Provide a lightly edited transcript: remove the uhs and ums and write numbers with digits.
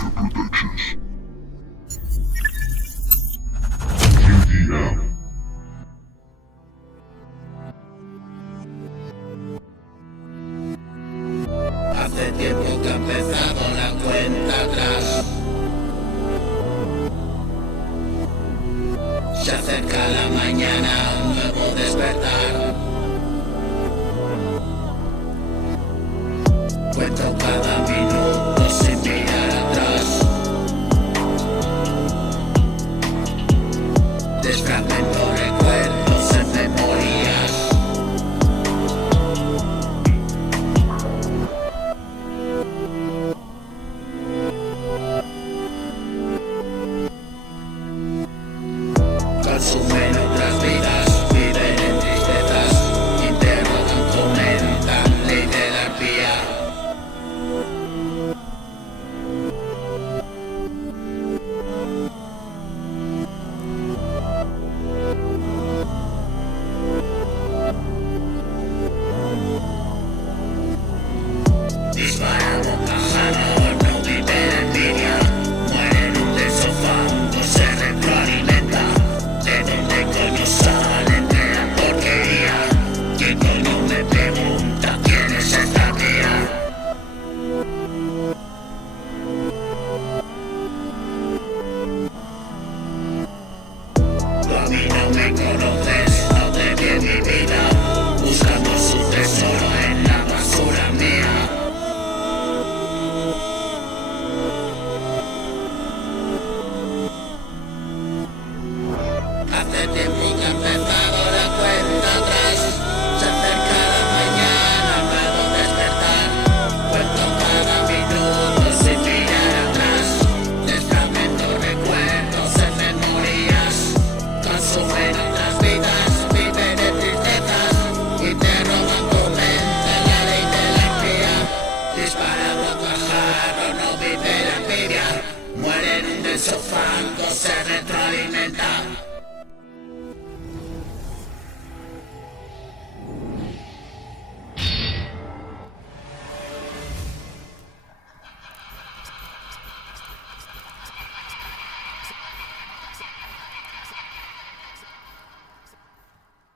UDM. Hace tiempo que ha empezado la cuenta atrás. Se acerca la mañana, un nuevo despertar. Cuento cada minuto sin mirar atrás. Desfragmento recuerdos en memorias. Consumen otras vidas, viven en tristezas, interrogan, comentan, ley de la arpía. Dispara bocajano, no viven envidia, mueren un desofando, se retroalimenta. ¿De dónde coño salen de la porquería? ¿Quién coño me pregunta quién es esta tía? Tú a mí no me conoces, no te vi en mi vida, buscando su tesoro en la basura mía. Hace tiempo que ha empezado la cuenta atrás. Se acerca la mañana, nuevo despertar. Cuento cada minuto sin mirar atrás. Desfragmento recuerdos en memorias. Consumen otras vidas, viven en tristezas. Interrogan tu mente, la ley de la arpía. Dispara bocajarro, no vive la envidia. Mueren un desofando, se retroalimentan.